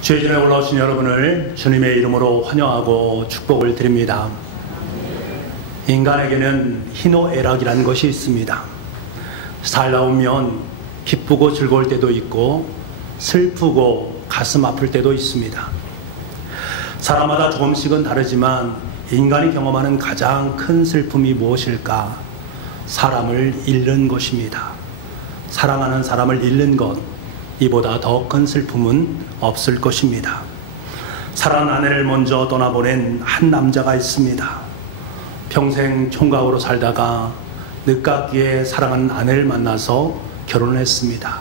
주의 전에 올라오신 여러분을 주님의 이름으로 환영하고 축복을 드립니다. 인간에게는 희노애락이라는 것이 있습니다. 살다 보면 기쁘고 즐거울 때도 있고 슬프고 가슴 아플 때도 있습니다. 사람마다 조금씩은 다르지만 인간이 경험하는 가장 큰 슬픔이 무엇일까? 사람을 잃는 것입니다. 사랑하는 사람을 잃는 것, 이보다 더 큰 슬픔은 없을 것입니다. 사랑하는 아내를 먼저 떠나보낸 한 남자가 있습니다. 평생 총각으로 살다가 늦깎이에 사랑하는 아내를 만나서 결혼을 했습니다.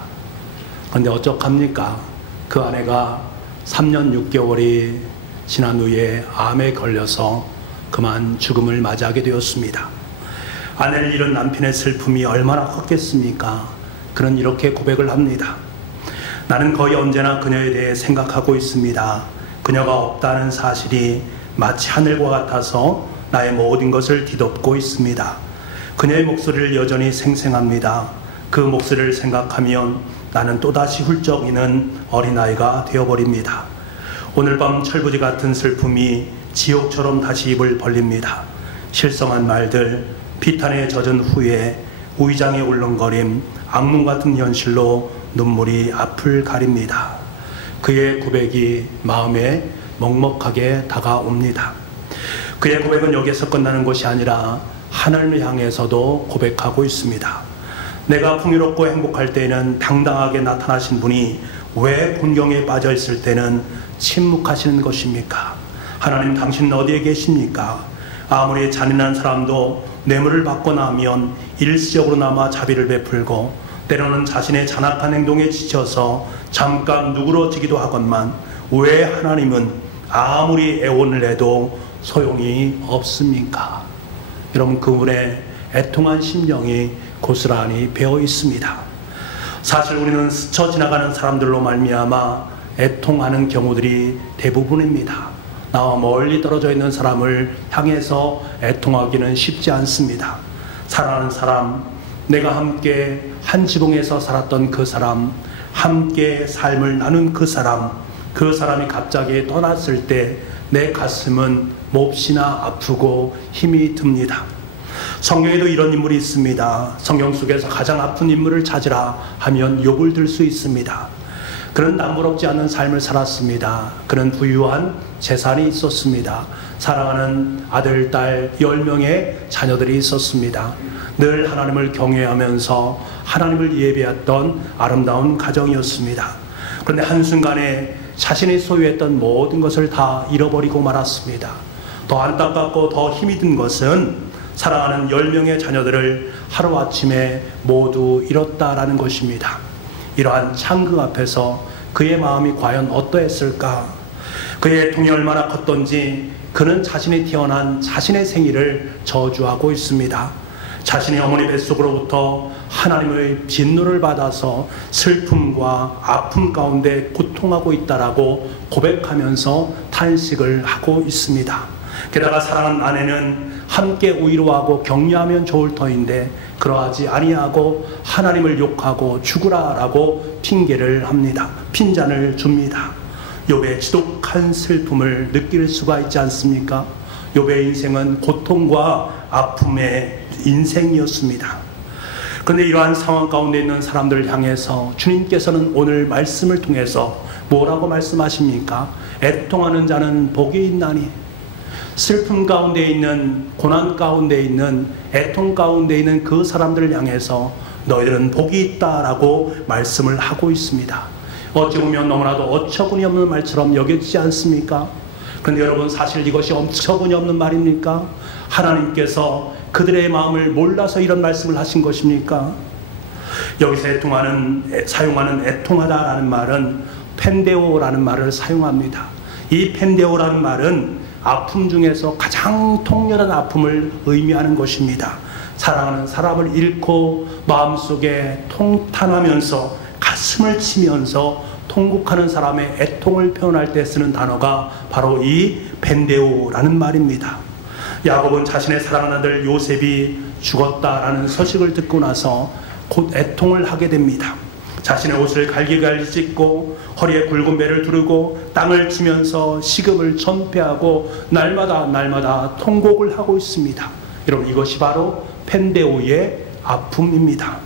그런데 어떡합니까? 그 아내가 3년 6개월이 지난 후에 암에 걸려서 그만 죽음을 맞이하게 되었습니다. 아내를 잃은 남편의 슬픔이 얼마나 컸겠습니까? 그는 이렇게 고백을 합니다. 나는 거의 언제나 그녀에 대해 생각하고 있습니다. 그녀가 없다는 사실이 마치 하늘과 같아서 나의 모든 것을 뒤덮고 있습니다. 그녀의 목소리를 여전히 생생합니다. 그 목소리를 생각하면 나는 또다시 훌쩍 이는 어린아이가 되어버립니다. 오늘 밤 철부지 같은 슬픔이 지옥처럼 다시 입을 벌립니다. 실성한 말들, 비탄에 젖은 후에 우이장의 울렁거림, 악몽 같은 현실로 눈물이 앞을 가립니다. 그의 고백이 마음에 먹먹하게 다가옵니다. 그의 고백은 여기에서 끝나는 것이 아니라 하늘을 향해서도 고백하고 있습니다. 내가 풍요롭고 행복할 때에는 당당하게 나타나신 분이 왜 곤경에 빠져 있을 때는 침묵하시는 것입니까? 하나님, 당신은 어디에 계십니까? 아무리 잔인한 사람도 뇌물을 받고 나면 일시적으로나마 자비를 베풀고 때로는 자신의 잔악한 행동에 지쳐서 잠깐 누그러지기도 하건만 왜 하나님은 아무리 애원을 해도 소용이 없습니까? 여러분, 그분의 애통한 심령이 고스란히 배어 있습니다. 사실 우리는 스쳐 지나가는 사람들로 말미암아 애통하는 경우들이 대부분입니다. 나와 멀리 떨어져 있는 사람을 향해서 애통하기는 쉽지 않습니다. 사랑하는 사람, 내가 함께 한 지붕에서 살았던 그 사람, 함께 삶을 나눈 그 사람이 갑자기 떠났을 때 내 가슴은 몹시나 아프고 힘이 듭니다. 성경에도 이런 인물이 있습니다. 성경 속에서 가장 아픈 인물을 찾으라 하면 욥을 들 수 있습니다. 그는 남부럽지 않은 삶을 살았습니다. 그는 부유한 재산이 있었습니다. 사랑하는 아들, 딸 10명의 자녀들이 있었습니다. 늘 하나님을 경외하면서 하나님을 예배했던 아름다운 가정이었습니다. 그런데 한순간에 자신이 소유했던 모든 것을 다 잃어버리고 말았습니다. 더 안타깝고 더 힘이 든 것은 사랑하는 10명의 자녀들을 하루아침에 모두 잃었다라는 것입니다. 이러한 창극 앞에서 그의 마음이 과연 어떠했을까? 그의 애통이 얼마나 컸던지 그는 자신이 태어난 자신의 생일을 저주하고 있습니다. 자신의 어머니 뱃속으로부터 하나님의 진노를 받아서 슬픔과 아픔 가운데 고통하고 있다라고 고백하면서 탄식을 하고 있습니다. 게다가 사랑하는 아내는 함께 위로하고 격려하면 좋을 터인데 그러하지 아니하고 하나님을 욕하고 죽으라라고 핑계를 합니다. 핀잔을 줍니다. 욥의 지독한 슬픔을 느낄 수가 있지 않습니까? 욥의 인생은 고통과 아픔의 인생이었습니다. 그런데 이러한 상황 가운데 있는 사람들을 향해서 주님께서는 오늘 말씀을 통해서 뭐라고 말씀하십니까? 애통하는 자는 복이 있나니, 슬픔 가운데 있는, 고난 가운데 있는, 애통 가운데 있는 그 사람들을 향해서 너희들은 복이 있다라고 말씀을 하고 있습니다. 어찌 보면 너무나도 어처구니 없는 말처럼 여겨지지 않습니까? 그런데 여러분, 사실 이것이 어처구니 없는 말입니까? 하나님께서 그들의 마음을 몰라서 이런 말씀을 하신 것입니까? 여기서 사용하는 애통하다라는 말은 펜데오라는 말을 사용합니다. 이 펜데오라는 말은 아픔 중에서 가장 통렬한 아픔을 의미하는 것입니다. 사랑하는 사람을 잃고 마음속에 통탄하면서 가슴을 치면서 통곡하는 사람의 애통을 표현할 때 쓰는 단어가 바로 이 펜데오라는 말입니다. 야곱은 자신의 사랑하는 아들 요셉이 죽었다라는 소식을 듣고 나서 곧 애통을 하게 됩니다. 자신의 옷을 갈기갈기 찢고 허리에 굵은 배를 두르고 땅을 치면서 식음을 전폐하고 날마다 통곡을 하고 있습니다. 여러분, 이것이 바로 펜데오의 아픔입니다.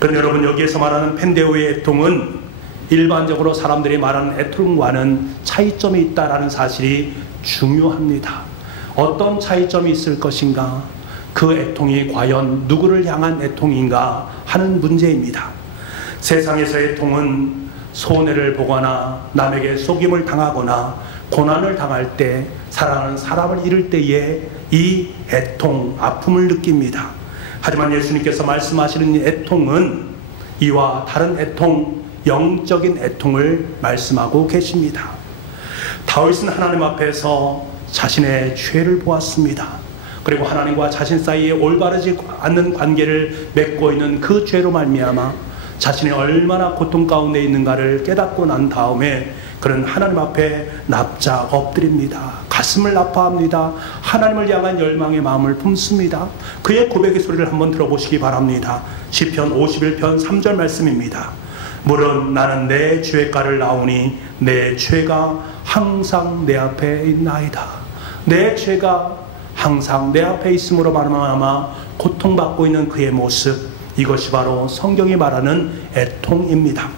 그런데 여러분, 여기에서 말하는 펜데오의 애통은 일반적으로 사람들이 말하는 애통과는 차이점이 있다는 사실이 중요합니다. 어떤 차이점이 있을 것인가? 그 애통이 과연 누구를 향한 애통인가 하는 문제입니다. 세상에서의 애통은 손해를 보거나 남에게 속임을 당하거나 고난을 당할 때, 사랑하는 사람을 잃을 때에 이 애통, 아픔을 느낍니다. 하지만 예수님께서 말씀하시는 이 애통은 이와 다른 애통, 영적인 애통을 말씀하고 계십니다. 다윗은 하나님 앞에서 자신의 죄를 보았습니다. 그리고 하나님과 자신 사이에 올바르지 않는 관계를 맺고 있는 그 죄로 말미암아 자신이 얼마나 고통 가운데 있는가를 깨닫고 난 다음에 그는 하나님 앞에 납작 엎드립니다. 가슴을 아파합니다. 하나님을 향한 열망의 마음을 품습니다. 그의 고백의 소리를 한번 들어보시기 바랍니다. 시편 51편 3절 말씀입니다. 물론 나는 내 죄가를 나오니 내 죄가 항상 내 앞에 있나이다. 내 죄가 항상 내 앞에 있음으로 말미암아 고통받고 있는 그의 모습, 이것이 바로 성경이 말하는 애통입니다.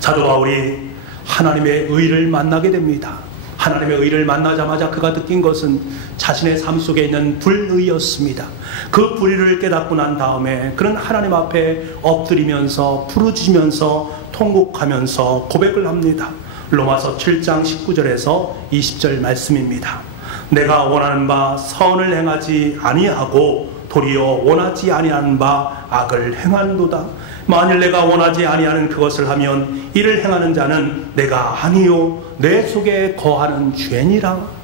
사도 바울이 하나님의 의를 만나게 됩니다. 하나님의 의를 만나자마자 그가 느낀 것은 자신의 삶 속에 있는 불의였습니다. 그 불의를 깨닫고 난 다음에 그는 하나님 앞에 엎드리면서 부르짖으면서 통곡하면서 고백을 합니다. 로마서 7장 19절에서 20절 말씀입니다. 내가 원하는 바 선을 행하지 아니하고 도리어 원하지 아니하는 바 악을 행하는도다. 만일 내가 원하지 아니하는 그것을 하면 이를 행하는 자는 내가 아니요 내 속에 거하는 죄니라.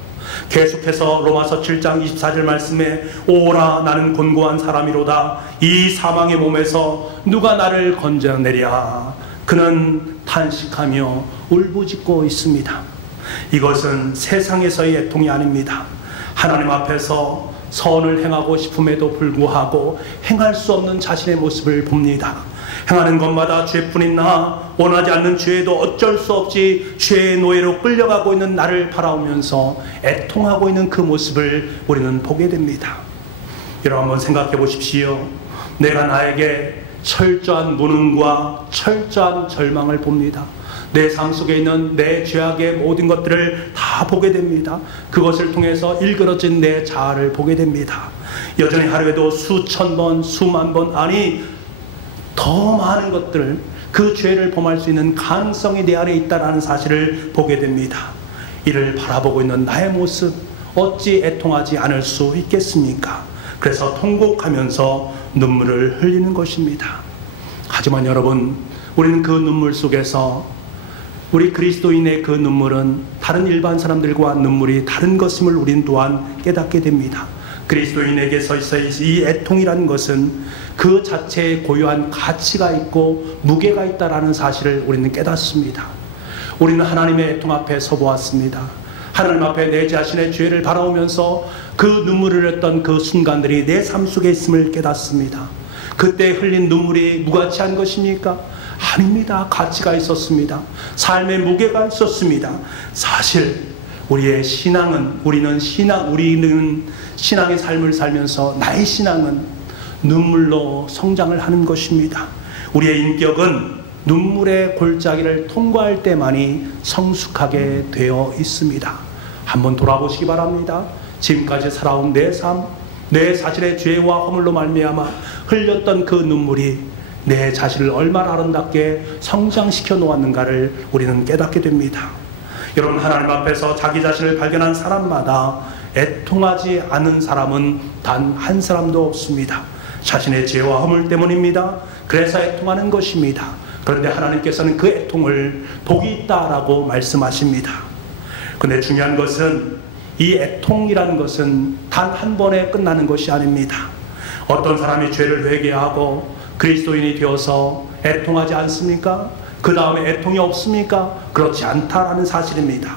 계속해서 로마서 7장 24절 말씀에 오라 나는 곤고한 사람이로다. 이 사망의 몸에서 누가 나를 건져내랴. 그는 탄식하며 울부짖고 있습니다. 이것은 세상에서의 애통이 아닙니다. 하나님 앞에서 선을 행하고 싶음에도 불구하고 행할 수 없는 자신의 모습을 봅니다. 행하는 것마다 죄뿐인 나, 원하지 않는 죄에도 어쩔 수 없이 죄의 노예로 끌려가고 있는 나를 바라보면서 애통하고 있는 그 모습을 우리는 보게 됩니다. 여러분 한번 생각해 보십시오. 내가 나에게 철저한 무능과 철저한 절망을 봅니다. 내 삶 속에 있는 내 죄악의 모든 것들을 다 보게 됩니다. 그것을 통해서 일그러진 내 자아를 보게 됩니다. 여전히 하루에도 수천 번, 수만 번, 아니 더 많은 것들, 그 죄를 범할 수 있는 가능성이 내 안에 있다는 사실을 보게 됩니다. 이를 바라보고 있는 나의 모습, 어찌 애통하지 않을 수 있겠습니까? 그래서 통곡하면서 눈물을 흘리는 것입니다. 하지만 여러분, 우리는 그 눈물 속에서 우리 그리스도인의 그 눈물은 다른 일반 사람들과 눈물이 다른 것임을 우린 또한 깨닫게 됩니다. 그리스도인에게서 이 애통이라는 것은 그 자체에 고유한 가치가 있고 무게가 있다는 사실을 우리는 깨닫습니다. 우리는 하나님의 애통 앞에 서보았습니다. 하나님 앞에 내 자신의 죄를 바라보면서 그 눈물을 흘렸던 그 순간들이 내 삶 속에 있음을 깨닫습니다. 그때 흘린 눈물이 무가치한 것입니까? 아닙니다. 가치가 있었습니다. 삶의 무게가 있었습니다. 사실 우리의 신앙은, 우리는 신앙의 삶을 살면서 나의 신앙은 눈물로 성장을 하는 것입니다. 우리의 인격은 눈물의 골짜기를 통과할 때만이 성숙하게 되어 있습니다. 한번 돌아보시기 바랍니다. 지금까지 살아온 내 삶, 내 자신의 죄와 허물로 말미암아 흘렸던 그 눈물이 내 자신을 얼마나 아름답게 성장시켜 놓았는가를 우리는 깨닫게 됩니다. 여러분, 하나님 앞에서 자기 자신을 발견한 사람마다 애통하지 않은 사람은 단 한 사람도 없습니다. 자신의 죄와 허물 때문입니다. 그래서 애통하는 것입니다. 그런데 하나님께서는 그 애통을 복이 있다라고 말씀하십니다. 그런데 중요한 것은 이 애통이라는 것은 단 한 번에 끝나는 것이 아닙니다. 어떤 사람이 죄를 회개하고 그리스도인이 되어서 애통하지 않습니까? 그 다음에 애통이 없습니까? 그렇지 않다라는 사실입니다.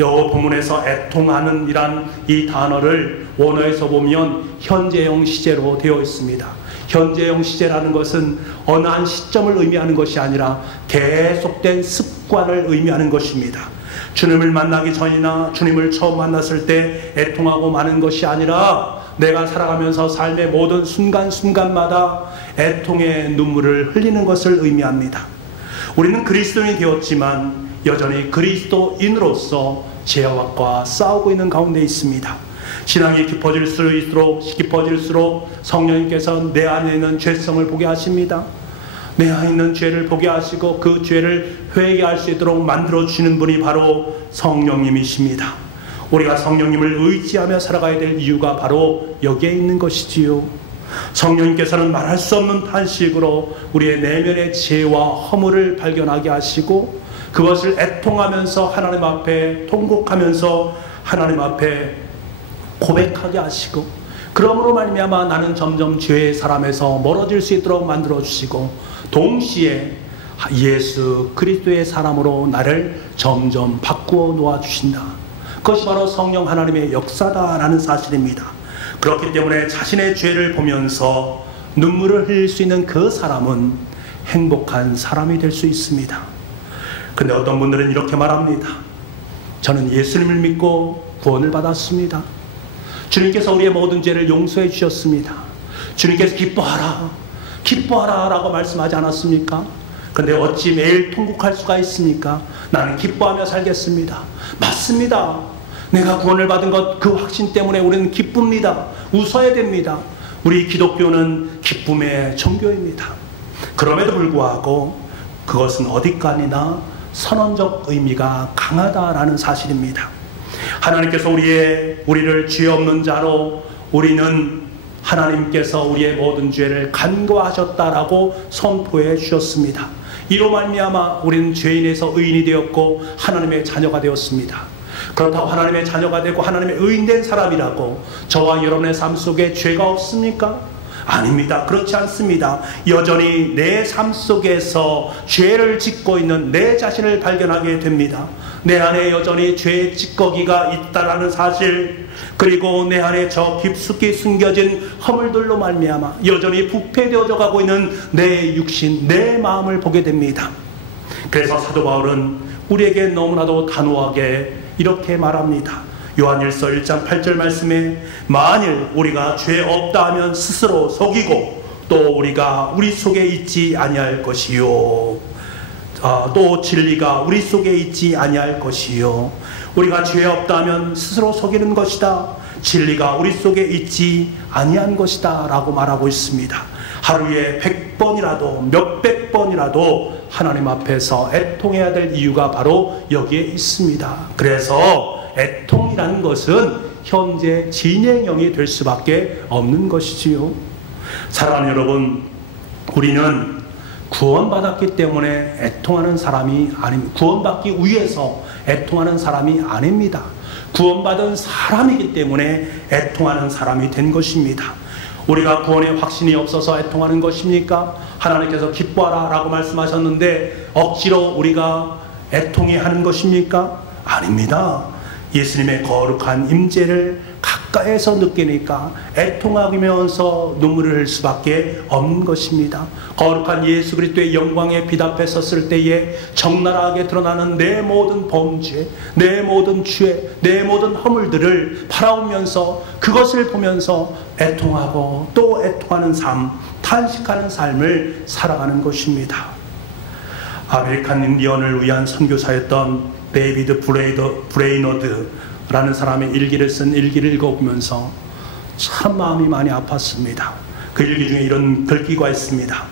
영어 본문에서 애통하는 이란 이 단어를 원어에서 보면 현재형 시제로 되어 있습니다. 현재형 시제라는 것은 어느 한 시점을 의미하는 것이 아니라 계속된 습관을 의미하는 것입니다. 주님을 만나기 전이나 주님을 처음 만났을 때 애통하고 마는 것이 아니라 내가 살아가면서 삶의 모든 순간순간마다 애통의 눈물을 흘리는 것을 의미합니다. 우리는 그리스도인이 되었지만 여전히 그리스도인으로서 죄악과 싸우고 있는 가운데 있습니다. 신앙이 깊어질수록 성령님께서 내 안에 있는 죄성을 보게 하십니다. 내 안에 있는 죄를 보게 하시고 그 죄를 회개할 수 있도록 만들어주시는 분이 바로 성령님이십니다. 우리가 성령님을 의지하며 살아가야 될 이유가 바로 여기에 있는 것이지요. 성령님께서는 말할 수 없는 탄식으로 우리의 내면의 죄와 허물을 발견하게 하시고 그것을 애통하면서 하나님 앞에 통곡하면서 하나님 앞에 고백하게 하시고 그러므로 말미암아 나는 점점 죄의 사람에서 멀어질 수 있도록 만들어주시고 동시에 예수 그리스도의 사람으로 나를 점점 바꾸어 놓아주신다. 그것이 바로 성령 하나님의 역사다라는 사실입니다. 그렇기 때문에 자신의 죄를 보면서 눈물을 흘릴 수 있는 그 사람은 행복한 사람이 될 수 있습니다. 근데 어떤 분들은 이렇게 말합니다. 저는 예수님을 믿고 구원을 받았습니다. 주님께서 우리의 모든 죄를 용서해 주셨습니다. 주님께서 기뻐하라, 기뻐하라 라고 말씀하지 않았습니까? 그런데 어찌 매일 통곡할 수가 있습니까? 나는 기뻐하며 살겠습니다. 맞습니다. 내가 구원을 받은 것 그 확신 때문에 우리는 기쁩니다. 웃어야 됩니다. 우리 기독교는 기쁨의 종교입니다. 그럼에도 불구하고 그것은 어디까지나 선언적 의미가 강하다라는 사실입니다. 하나님께서 우리를 죄 없는 자로 우리는 하나님께서 우리의 모든 죄를 간과하셨다라고 선포해 주셨습니다. 이로 말미암아 우리는 죄인에서 의인이 되었고 하나님의 자녀가 되었습니다. 그렇다고 하나님의 자녀가 되고 하나님의 의인된 사람이라고 저와 여러분의 삶 속에 죄가 없습니까? 아닙니다. 그렇지 않습니다. 여전히 내 삶 속에서 죄를 짓고 있는 내 자신을 발견하게 됩니다. 내 안에 여전히 죄의 찌꺼기가 있다라는 사실, 그리고 내 안에 저 깊숙이 숨겨진 허물들로 말미암아 여전히 부패되어져 가고 있는 내 육신, 내 마음을 보게 됩니다. 그래서 사도 바울은 우리에게 너무나도 단호하게 이렇게 말합니다. 요한일서 1장 8절 말씀에 만일 우리가 죄 없다 하면 스스로 속이고 또 우리가 우리 속에 있지 아니할 것이요. 또 진리가 우리 속에 있지 아니할 것이요. 우리가 죄 없다 하면 스스로 속이는 것이다. 진리가 우리 속에 있지 아니한 것이다 라고 말하고 있습니다. 하루에 100번이라도 몇백 번이라도 하나님 앞에서 애통해야 될 이유가 바로 여기에 있습니다. 그래서 애통이라는 것은 현재 진행형이 될 수밖에 없는 것이지요. 사랑하는 여러분, 우리는 구원받았기 때문에 애통하는 사람이 아닙니다. 구원받기 위해서 애통하는 사람이 아닙니다. 구원받은 사람이기 때문에 애통하는 사람이 된 것입니다. 우리가 구원의 확신이 없어서 애통하는 것입니까? 하나님께서 기뻐하라 라고 말씀하셨는데 억지로 우리가 애통해 하는 것입니까? 아닙니다. 예수님의 거룩한 임재를 가까이에서 느끼니까 애통하면서 눈물을 흘릴 수밖에 없는 것입니다. 거룩한 예수 그리스도의 영광의 빛 앞에 섰을 때에 적나라하게 드러나는 내 모든 범죄, 내 모든 죄, 내 모든 허물들을 바라보면서 그것을 보면서 애통하고 또 애통하는 삶, 탄식하는 삶을 살아가는 것입니다. 아메리칸 인디언을 위한 선교사였던 데이비드 브레이너드라는 사람의 일기를 쓴 일기를 읽어보면서 참 마음이 많이 아팠습니다. 그 일기 중에 이런 글귀가 있습니다.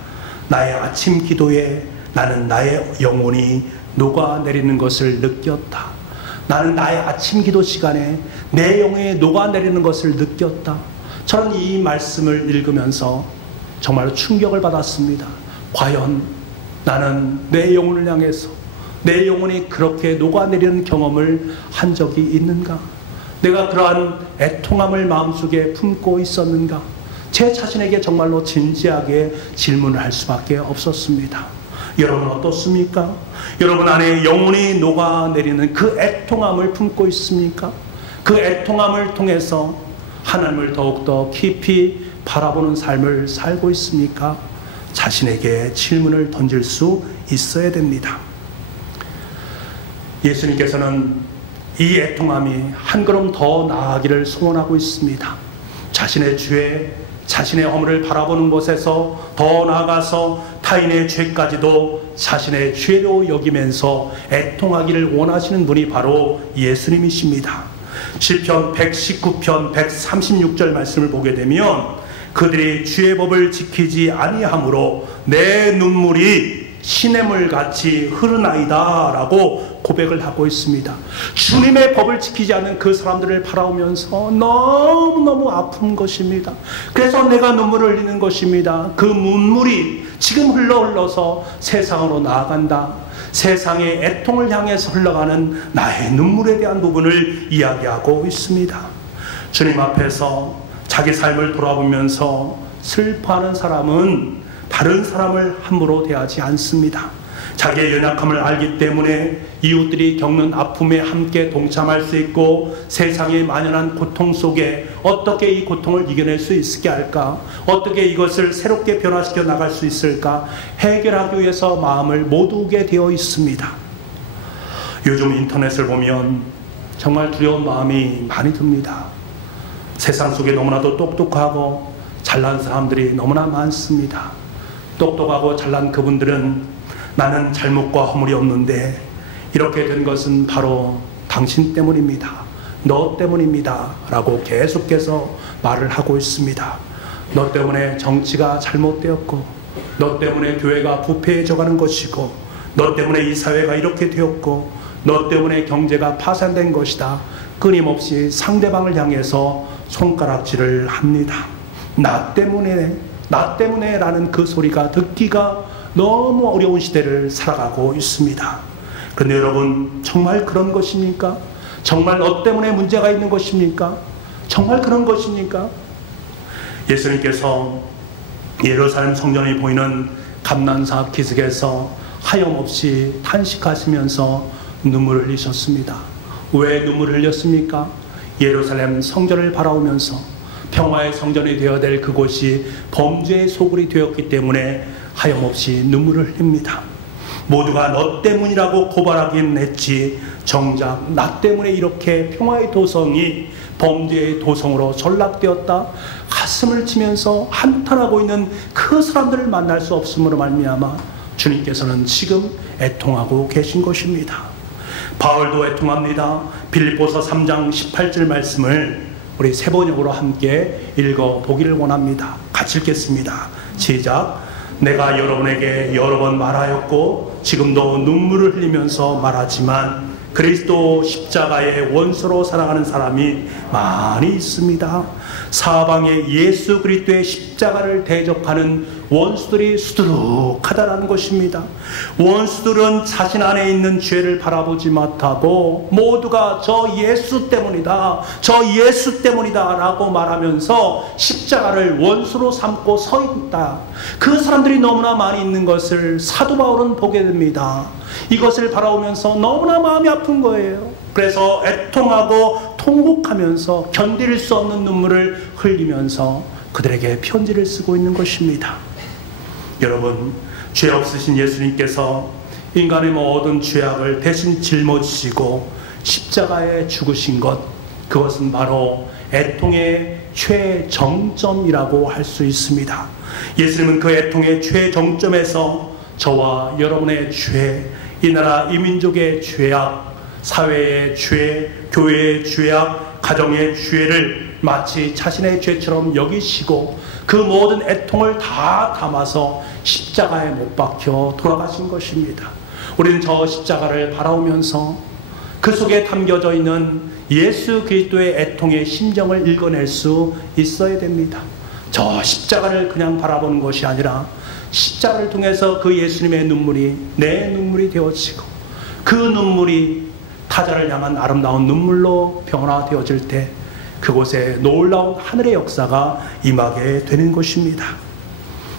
나의 아침 기도에 나는 나의 영혼이 녹아내리는 것을 느꼈다. 나는 나의 아침 기도 시간에 내 영혼이 녹아내리는 것을 느꼈다. 저는 이 말씀을 읽으면서 정말로 충격을 받았습니다. 과연 나는 내 영혼을 향해서 내 영혼이 그렇게 녹아내리는 경험을 한 적이 있는가? 내가 그러한 애통함을 마음속에 품고 있었는가? 제 자신에게 정말로 진지하게 질문을 할 수밖에 없었습니다. 여러분 어떻습니까? 여러분 안에 영혼이 녹아내리는 그 애통함을 품고 있습니까? 그 애통함을 통해서 하나님을 더욱더 깊이 바라보는 삶을 살고 있습니까? 자신에게 질문을 던질 수 있어야 됩니다. 예수님께서는 이 애통함이 한 걸음 더 나아가기를 소원하고 있습니다. 자신의 죄, 자신의 허물을 바라보는 곳에서 더 나아가서 타인의 죄까지도 자신의 죄로 여기면서 애통하기를 원하시는 분이 바로 예수님이십니다. 시편 119편 136절 말씀을 보게 되면 그들이 주의 법을 지키지 아니하므로 내 눈물이 시냇물같이 흐르나이다 라고 고백을 하고 있습니다. 주님의 법을 지키지 않는 그 사람들을 바라보면서 너무너무 아픈 것입니다. 그래서 내가 눈물을 흘리는 것입니다. 그 눈물이 지금 흘러서 세상으로 나아간다. 세상의 애통을 향해서 흘러가는 나의 눈물에 대한 부분을 이야기하고 있습니다. 주님 앞에서 자기 삶을 돌아보면서 슬퍼하는 사람은 다른 사람을 함부로 대하지 않습니다. 자기의 연약함을 알기 때문에 이웃들이 겪는 아픔에 함께 동참할 수 있고 세상의 만연한 고통 속에 어떻게 이 고통을 이겨낼 수 있게 할까? 어떻게 이것을 새롭게 변화시켜 나갈 수 있을까? 해결하기 위해서 마음을 모두게 되어 있습니다. 요즘 인터넷을 보면 정말 두려운 마음이 많이 듭니다. 세상 속에 너무나도 똑똑하고 잘난 사람들이 너무나 많습니다. 똑똑하고 잘난 그분들은 나는 잘못과 허물이 없는데 이렇게 된 것은 바로 당신 때문입니다. 너 때문입니다. 라고 계속해서 말을 하고 있습니다. 너 때문에 정치가 잘못되었고 너 때문에 교회가 부패해져가는 것이고 너 때문에 이 사회가 이렇게 되었고 너 때문에 경제가 파산된 것이다. 끊임없이 상대방을 향해서 손가락질을 합니다. 나 때문에 라는 그 소리가 듣기가 너무 어려운 시대를 살아가고 있습니다. 그런데 여러분, 정말 그런 것입니까? 정말 너 때문에 문제가 있는 것입니까? 정말 그런 것입니까? 예수님께서 예루살렘 성전이 보이는 감난산 기슭에서 하염없이 탄식하시면서 눈물을 흘리셨습니다. 왜 눈물을 흘렸습니까? 예루살렘 성전을 바라보면서 평화의 성전이 되어야 될 그곳이 범죄의 소굴이 되었기 때문에 하염없이 눈물을 흘립니다. 모두가 너 때문이라고 고발하긴 했지 정작 나 때문에 이렇게 평화의 도성이 범죄의 도성으로 전락되었다. 가슴을 치면서 한탄하고 있는 그 사람들을 만날 수 없음으로 말미암아 주님께서는 지금 애통하고 계신 것입니다. 바울도 애통합니다. 빌립보서 3장 18절 말씀을 우리 세 번역으로 함께 읽어보기를 원합니다. 같이 읽겠습니다. 시작. 내가 여러분에게 여러 번 말하였고 지금도 눈물을 흘리면서 말하지만 그리스도 십자가의 원수로 살아가는 사람이 많이 있습니다. 사방에 예수 그리스도의 십자가를 대적하는 원수들이 수두룩하다는 것입니다. 원수들은 자신 안에 있는 죄를 바라보지 못하고 모두가 저 예수 때문이다, 저 예수 때문이다 라고 말하면서 십자가를 원수로 삼고 서 있다. 그 사람들이 너무나 많이 있는 것을 사도 바울은 보게 됩니다. 이것을 바라보면서 너무나 마음이 아픈 거예요. 그래서 애통하고 통곡하면서 견딜 수 없는 눈물을 흘리면서 그들에게 편지를 쓰고 있는 것입니다. 여러분, 죄 없으신 예수님께서 인간의 모든 죄악을 대신 짊어지시고 십자가에 죽으신 것, 그것은 바로 애통의 최정점이라고 할 수 있습니다. 예수님은 그 애통의 최정점에서 저와 여러분의 죄, 이 나라 이 민족의 죄악, 사회의 죄, 교회의 죄악, 가정의 죄를 마치 자신의 죄처럼 여기시고 그 모든 애통을 다 담아서 십자가에 못 박혀 돌아가신 것입니다. 우리는 저 십자가를 바라보면서 그 속에 담겨져 있는 예수 그리스도의 애통의 심정을 읽어낼 수 있어야 됩니다. 저 십자가를 그냥 바라보는 것이 아니라 십자가를 통해서 그 예수님의 눈물이 내 눈물이 되어지고 그 눈물이 타자를 향한 아름다운 눈물로 변화되어질 때 그곳에 놀라운 하늘의 역사가 임하게 되는 것입니다.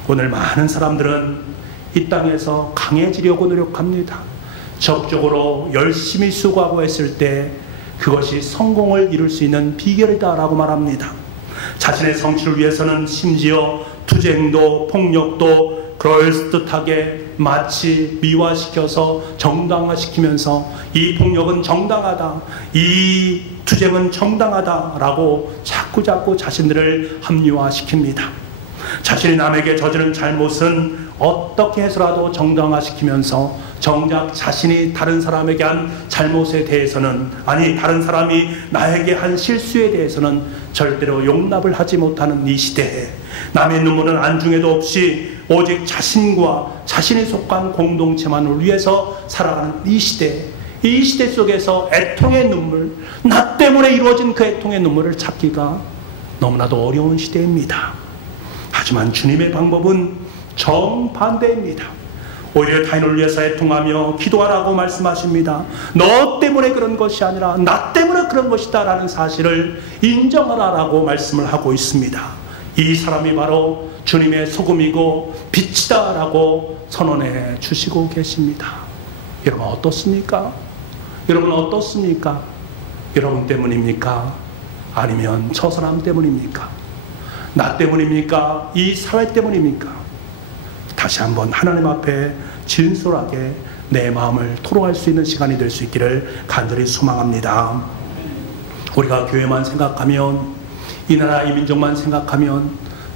오늘 많은 사람들은 이 땅에서 강해지려고 노력합니다. 적극적으로 열심히 수고하고 했을 때 그것이 성공을 이룰 수 있는 비결이다라고 말합니다. 자신의 성취를 위해서는 심지어 투쟁도 폭력도 그럴듯하게 마치 미화시켜서 정당화시키면서 이 폭력은 정당하다, 이 투쟁은 정당하다라고 자꾸 자신들을 합리화시킵니다. 자신이 남에게 저지른 잘못은 어떻게 해서라도 정당화시키면서 정작 자신이 다른 사람에게 한 잘못에 대해서는, 아니 다른 사람이 나에게 한 실수에 대해서는 절대로 용납을 하지 못하는 이 시대에 남의 눈물은 안중에도 없이 오직 자신과 자신이 속한 공동체만을 위해서 살아가는 이 시대 속에서 애통의 눈물, 나 때문에 이루어진 그 애통의 눈물을 찾기가 너무나도 어려운 시대입니다. 하지만 주님의 방법은 정반대입니다. 오히려 타인을 위해서 애통하며 기도하라고 말씀하십니다. 너 때문에 그런 것이 아니라 나 때문에 그런 것이다 라는 사실을 인정하라라고 말씀을 하고 있습니다. 이 사람이 바로 주님의 소금이고 빛이다 라고 선언해 주시고 계십니다. 여러분 어떻습니까? 여러분 어떻습니까? 여러분 때문입니까? 아니면 저 사람 때문입니까? 나 때문입니까? 이 사회 때문입니까? 다시 한번 하나님 앞에 진솔하게 내 마음을 토로할 수 있는 시간이 될 수 있기를 간절히 소망합니다. 우리가 교회만 생각하면, 이 나라 이 민족만 생각하면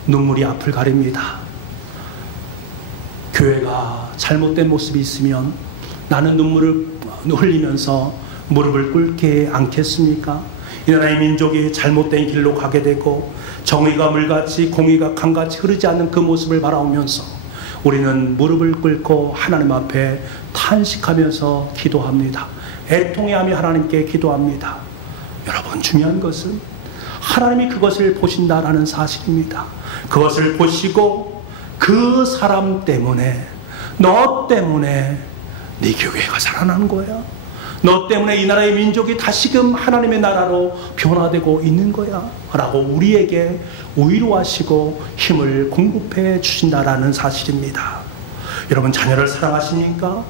눈물이 앞을 가립니다. 교회가 잘못된 모습이 있으면 나는 눈물을 흘리면서 무릎을 꿇게 않겠습니까? 이 나라의 민족이 잘못된 길로 가게 되고 정의가 물같이 공의가 강같이 흐르지 않는 그 모습을 바라보면서 우리는 무릎을 꿇고 하나님 앞에 탄식하면서 기도합니다. 애통해하며 하나님께 기도합니다. 여러분 중요한 것은 하나님이 그것을 보신다라는 사실입니다. 그것을 보시고 그 사람 때문에, 너 때문에 네 교회가 살아나는 거야. 너 때문에 이 나라의 민족이 다시금 하나님의 나라로 변화되고 있는 거야 라고 우리에게 위로하시고 힘을 공급해 주신다라는 사실입니다. 여러분 자녀를 사랑하십니까?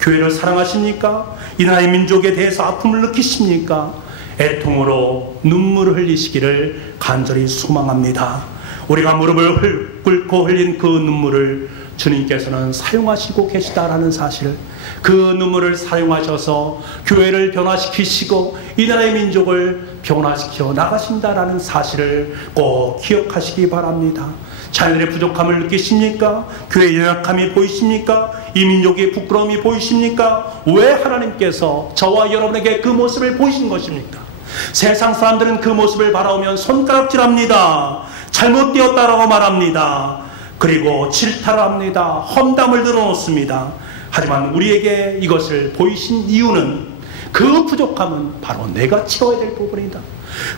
교회를 사랑하십니까? 이 나라의 민족에 대해서 아픔을 느끼십니까? 애통으로 눈물을 흘리시기를 간절히 소망합니다. 우리가 무릎을 꿇고 흘린 그 눈물을 주님께서는 사용하시고 계시다라는 사실, 그 눈물을 사용하셔서 교회를 변화시키시고 이 나라의 민족을 변화시켜 나가신다라는 사실을 꼭 기억하시기 바랍니다. 자녀들의 부족함을 느끼십니까? 교회의 연약함이 보이십니까? 이 민족의 부끄러움이 보이십니까? 왜 하나님께서 저와 여러분에게 그 모습을 보이신 것입니까? 세상 사람들은 그 모습을 바라보면 손가락질합니다. 잘못되었다라고 말합니다. 그리고 질타를 합니다. 험담을 늘어놓습니다. 하지만 우리에게 이것을 보이신 이유는 그 부족함은 바로 내가 채워야 될 부분이다.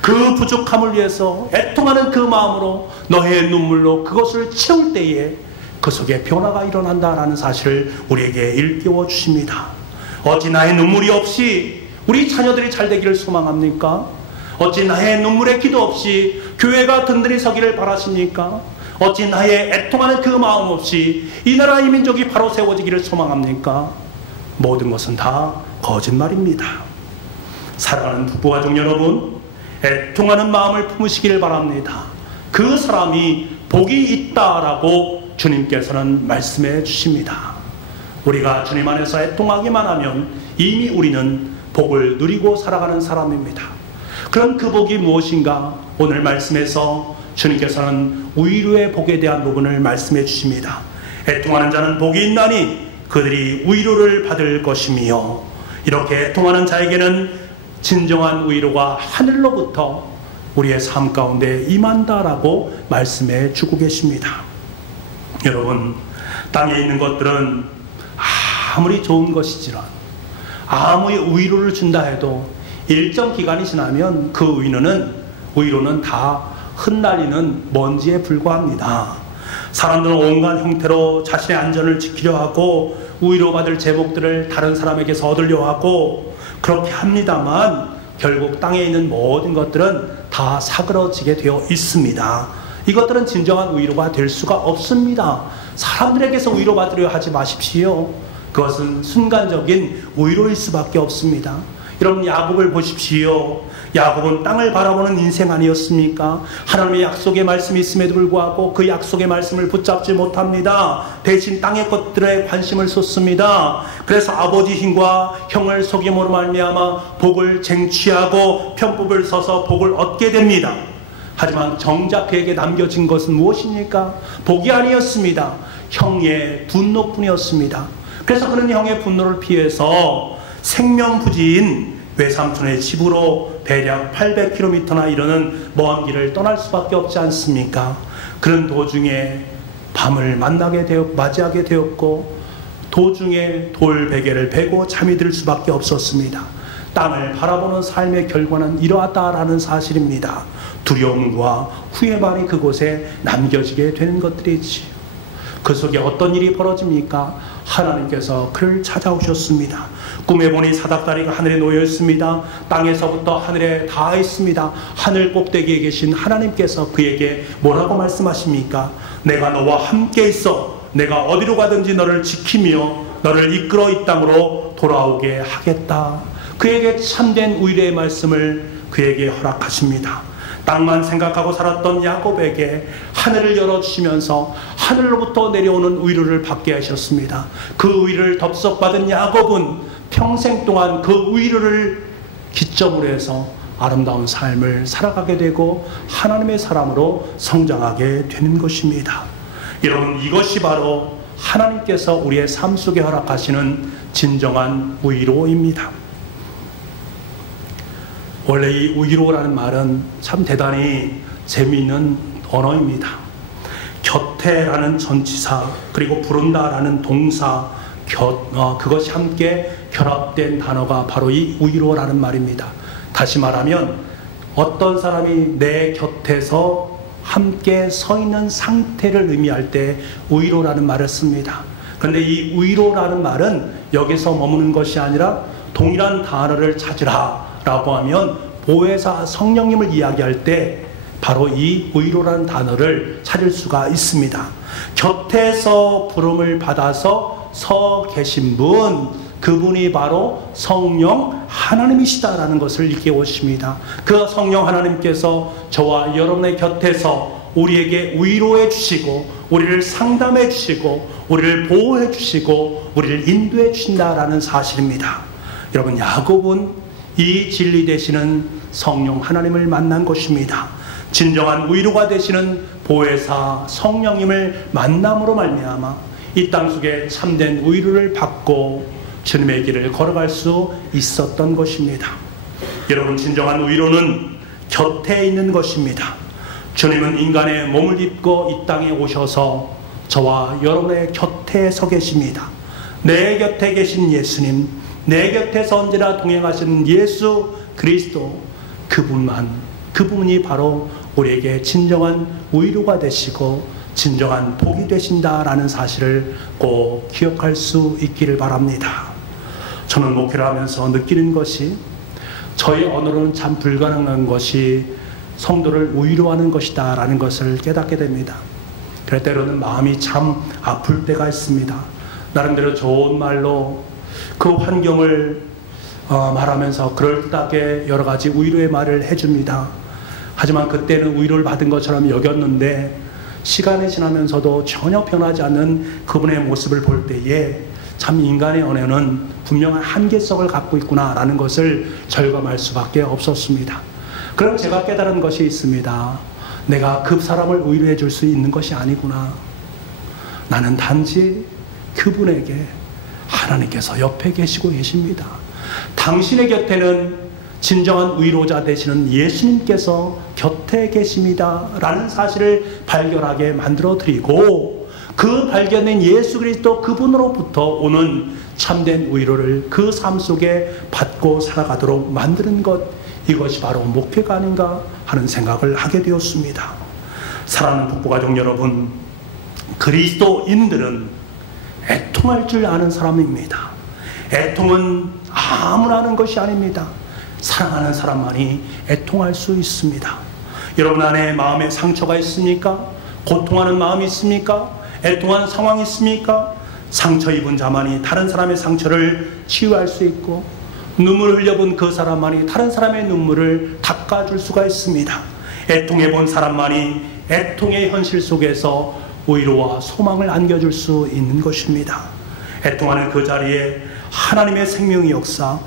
그 부족함을 위해서 애통하는 그 마음으로 너의 눈물로 그것을 채울 때에 그 속에 변화가 일어난다라는 사실을 우리에게 일깨워 주십니다. 어찌 나의 눈물이 없이 우리 자녀들이 잘 되기를 소망합니까? 어찌 나의 눈물의 기도 없이 교회가 든든히 서기를 바라십니까? 어찌 나의 애통하는 그 마음 없이 이 나라 이 민족이 바로 세워지기를 소망합니까? 모든 것은 다 거짓말입니다. 사랑하는 부부가족 여러분, 애통하는 마음을 품으시기를 바랍니다. 그 사람이 복이 있다라고 주님께서는 말씀해 주십니다. 우리가 주님 안에서 애통하기만 하면 이미 우리는 복을 누리고 살아가는 사람입니다. 그럼 그 복이 무엇인가? 오늘 말씀에서 주님께서는 위로의 복에 대한 부분을 말씀해 주십니다. 애통하는 자는 복이 있나니 그들이 위로를 받을 것이며, 이렇게 애통하는 자에게는 진정한 위로가 하늘로부터 우리의 삶 가운데 임한다라고 말씀해 주고 계십니다. 여러분, 땅에 있는 것들은 아무리 좋은 것이지만, 아무리 위로를 준다 해도 일정 기간이 지나면 그 위로는 다 흩날리는 먼지에 불과합니다. 사람들은 온갖 형태로 자신의 안전을 지키려 하고 위로받을 제목들을 다른 사람에게서 얻으려 하고 그렇게 합니다만, 결국 땅에 있는 모든 것들은 다 사그러지게 되어 있습니다. 이것들은 진정한 위로가 될 수가 없습니다. 사람들에게서 위로받으려 하지 마십시오. 그것은 순간적인 위로일 수밖에 없습니다. 여러분 야곱을 보십시오. 야곱은 땅을 바라보는 인생 아니었습니까? 하나님의 약속의 말씀이 있음에도 불구하고 그 약속의 말씀을 붙잡지 못합니다. 대신 땅의 것들에 관심을 쏟습니다. 그래서 아버지 힘과 형을 속임으로 말미암아 복을 쟁취하고 편법을 써서 복을 얻게 됩니다. 하지만 정작 그에게 남겨진 것은 무엇입니까? 복이 아니었습니다. 형의 분노뿐이었습니다. 그래서 그는 형의 분노를 피해서 생명부지인 외삼촌의 집으로 대략 800km나 이르는 먼 길을 떠날 수밖에 없지 않습니까? 그런 도중에 밤을 맞이하게 되었고 도중에 돌베개를 베고 잠이 들 수밖에 없었습니다. 땅을 바라보는 삶의 결과는 이러하다라는 사실입니다. 두려움과 후회만이 그곳에 남겨지게 되는 것들이지요. 그 속에 어떤 일이 벌어집니까? 하나님께서 그를 찾아오셨습니다. 꿈에 보니 사닥다리가 하늘에 놓여 있습니다. 땅에서부터 하늘에 닿아 있습니다. 하늘 꼭대기에 계신 하나님께서 그에게 뭐라고 말씀하십니까? 내가 너와 함께 있어. 내가 어디로 가든지 너를 지키며 너를 이끌어 이 땅으로 돌아오게 하겠다. 그에게 참된 의뢰의 말씀을 그에게 허락하십니다. 땅만 생각하고 살았던 야곱에게 하늘을 열어주시면서 하늘로부터 내려오는 의를 받게 하셨습니다. 그 의를 덥석받은 야곱은 평생 동안 그 의를 기점으로 해서 아름다운 삶을 살아가게 되고 하나님의 사람으로 성장하게 되는 것입니다. 여러분, 이것이 바로 하나님께서 우리의 삶 속에 허락하시는 진정한 의로입니다. 원래 이 의로라는 말은 참 대단히 재미있는 언어입니다. 곁에라는 전치사 그리고 부른다라는 동사 그것이 함께 결합된 단어가 바로 이 의로라는 말입니다. 다시 말하면 어떤 사람이 내 곁에서 함께 서 있는 상태를 의미할 때 의로라는 말을 씁니다. 그런데 이 의로라는 말은 여기서 머무는 것이 아니라 동일한 단어를 찾으라 라고 하면 보혜사 성령님을 이야기할 때 바로 이 의로라는 단어를 찾을 수가 있습니다. 곁에서 부름을 받아서 서 계신 분, 그분이 바로 성령 하나님이시다라는 것을 일깨우십니다. 그 성령 하나님께서 저와 여러분의 곁에서 우리에게 위로해 주시고 우리를 상담해 주시고 우리를 보호해 주시고 우리를 인도해 주신다라는 사실입니다. 여러분, 야곱은 이 진리 되시는 성령 하나님을 만난 것입니다. 진정한 위로가 되시는 보혜사 성령님을 만남으로 말미암아 이 땅속에 참된 위로를 받고 주님의 길을 걸어갈 수 있었던 것입니다. 여러분, 진정한 위로는 곁에 있는 것입니다. 주님은 인간의 몸을 입고 이 땅에 오셔서 저와 여러분의 곁에 서 계십니다. 내 곁에 계신 예수님, 내 곁에서 언제나 동행하시는 예수 그리스도, 그분이 바로 우리에게 진정한 위로가 되시고 진정한 복이 되신다라는 사실을 꼭 기억할 수 있기를 바랍니다. 저는 목회를 하면서 느끼는 것이 저의 언어로는 참 불가능한 것이 성도를 위로하는 것이다 라는 것을 깨닫게 됩니다. 그럴 때로는 마음이 참 아플 때가 있습니다. 나름대로 좋은 말로 그 환경을 말하면서 그럴듯하게 여러 가지 위로의 말을 해줍니다. 하지만 그때는 위로를 받은 것처럼 여겼는데 시간이 지나면서도 전혀 변하지 않는 그분의 모습을 볼 때에 참 인간의 언어는 분명한 한계성을 갖고 있구나 라는 것을 절감할 수밖에 없었습니다. 그럼 제가 깨달은 것이 있습니다. 내가 그 사람을 위로해 줄 수 있는 것이 아니구나. 나는 단지 그분에게 하나님께서 옆에 계시고 계십니다. 당신의 곁에는 진정한 위로자 되시는 예수님께서 곁에 계십니다 라는 사실을 발견하게 만들어 드리고 그 발견된 예수 그리스도 그분으로부터 오는 참된 위로를 그 삶 속에 받고 살아가도록 만드는 것, 이것이 바로 목회가 아닌가 하는 생각을 하게 되었습니다. 사랑하는 북부가족 여러분, 그리스도인들은 애통할 줄 아는 사람입니다. 애통은 아무나 하는 것이 아닙니다. 사랑하는 사람만이 애통할 수 있습니다. 여러분 안에 마음에 상처가 있습니까? 고통하는 마음이 있습니까? 애통하는 상황이 있습니까? 상처 입은 자만이 다른 사람의 상처를 치유할 수 있고 눈물을 흘려본 그 사람만이 다른 사람의 눈물을 닦아줄 수가 있습니다. 애통해본 사람만이 애통의 현실 속에서 위로와 소망을 안겨줄 수 있는 것입니다. 애통하는 그 자리에 하나님의 생명의 역사,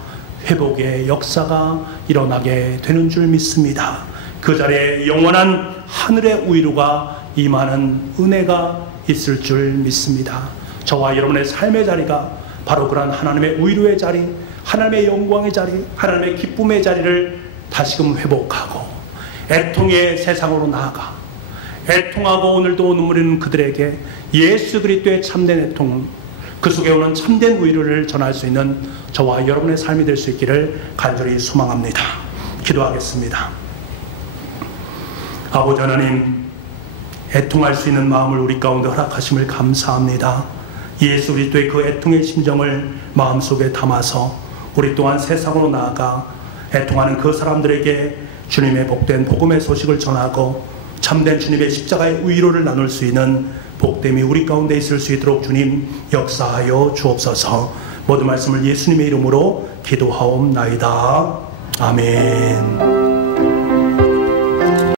회복의 역사가 일어나게 되는 줄 믿습니다. 그 자리에 영원한 하늘의 위로가 임하는 은혜가 있을 줄 믿습니다. 저와 여러분의 삶의 자리가 바로 그런 하나님의 위로의 자리, 하나님의 영광의 자리, 하나님의 기쁨의 자리를 다시금 회복하고 애통의 세상으로 나아가 애통하고 오늘도 눈물이 있는 그들에게 예수 그리스도의 참된 애통, 그 속에 오는 참된 위로를 전할 수 있는 저와 여러분의 삶이 될 수 있기를 간절히 소망합니다. 기도하겠습니다. 아버지 하나님, 애통할 수 있는 마음을 우리 가운데 허락하심을 감사합니다. 예수 그리스도의 그 애통의 심정을 마음속에 담아서 우리 또한 세상으로 나아가 애통하는 그 사람들에게 주님의 복된 복음의 소식을 전하고 참된 주님의 십자가의 위로를 나눌 수 있는 복됨이 우리 가운데 있을 수 있도록 주님 역사하여 주옵소서. 모든 말씀을 예수님의 이름으로 기도하옵나이다. 아멘.